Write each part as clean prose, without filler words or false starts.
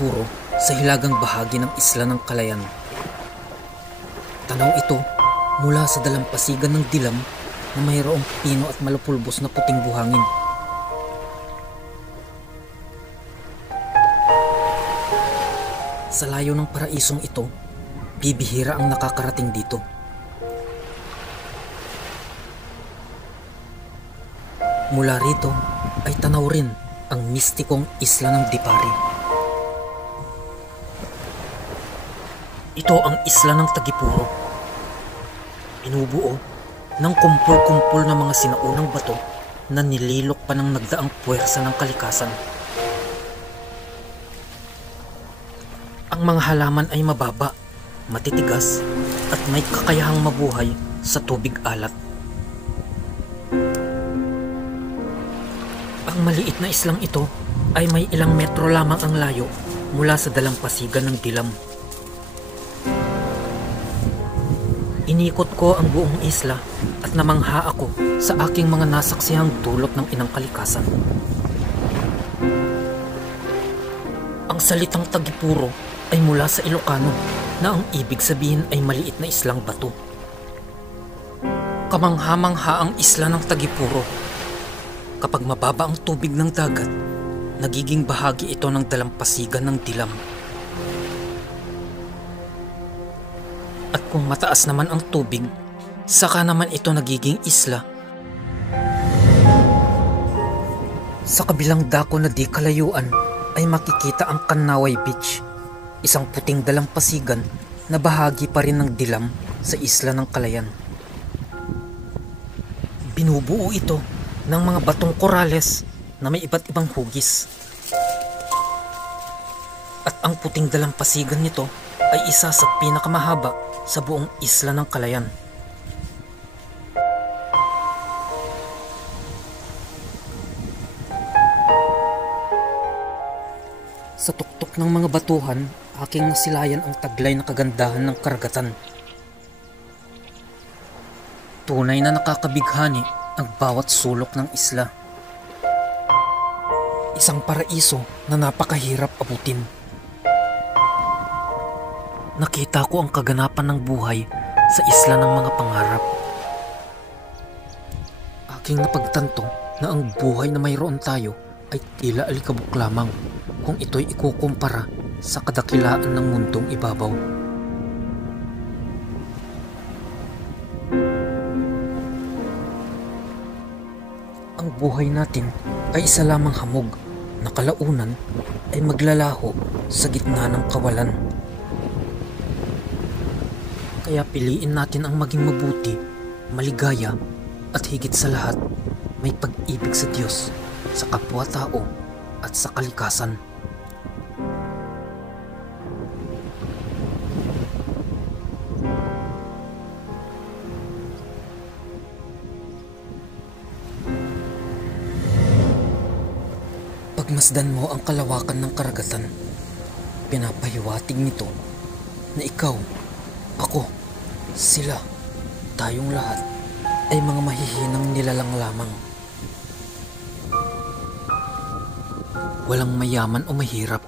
Tagipuro sa hilagang bahagi ng isla ng Kalayan. Tanaw ito mula sa dalampasigan ng Dilam na mayroong pino at malupulbos na puting buhangin. Sa layo ng paraisong ito, bibihira ang nakakarating dito. Mula rito ay tanaw rin ang mistikong isla ng Dipari. Ito ang isla ng Tagipuro. Binubuo ng kumpul-kumpul na mga sinaunang bato na nililok pa ng nagdaang puwersa ng kalikasan. Ang mga halaman ay mababa, matitigas at may kakayahang mabuhay sa tubig alat. Ang maliit na islang ito ay may ilang metro lamang ang layo mula sa dalampasigan ng Dilam. Inikot ko ang buong isla at namangha ako sa aking mga nasaksihang dulot ng inang kalikasan. Ang salitang Tagipuro ay mula sa Ilocano na ang ibig sabihin ay maliit na islang bato. Kamangha-mangha ang isla ng Tagipuro. Kapag mababa ang tubig ng dagat, nagiging bahagi ito ng dalampasigan ng Dilam. At kung mataas naman ang tubig, saka naman ito nagiging isla. Sa kabilang dako na di kalayuan ay makikita ang Kanaway Beach, isang puting dalampasigan na bahagi pa rin ng Dilam sa isla ng Kalayan. Binubuo ito ng mga batong korales na may iba't ibang hugis. At ang puting dalampasigan nito ay isa sa pinakamahaba sa buong isla ng Kalayan. Sa tuktok ng mga batuhan, aking nasilayan ang taglay na kagandahan ng karagatan. Tunay na nakakabighani ang bawat sulok ng isla. Isang paraiso na napakahirap abutin. Nakita ko ang kaganapan ng buhay sa isla ng mga pangarap. Aking napagtanto na ang buhay na mayroon tayo ay tila alikabok lamang kung ito'y ikukumpara sa kadakilaan ng mundong ibabaw. Ang buhay natin ay isa lamang hamog na kalaunan ay maglalaho sa gitna ng kawalan. Kaya piliin natin ang maging mabuti, maligaya at higit sa lahat may pag-ibig sa Diyos, sa kapwa-tao at sa kalikasan. Pagmasdan mo ang kalawakan ng karagatan, pinapahiwatig nito na ikaw, ako, sila, tayong lahat ay mga mahihinang nilalang lamang. Walang mayaman o mahirap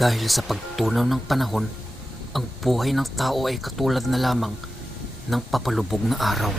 dahil sa pagtunaw ng panahon, ang buhay ng tao ay katulad na lamang ng papalubog na araw.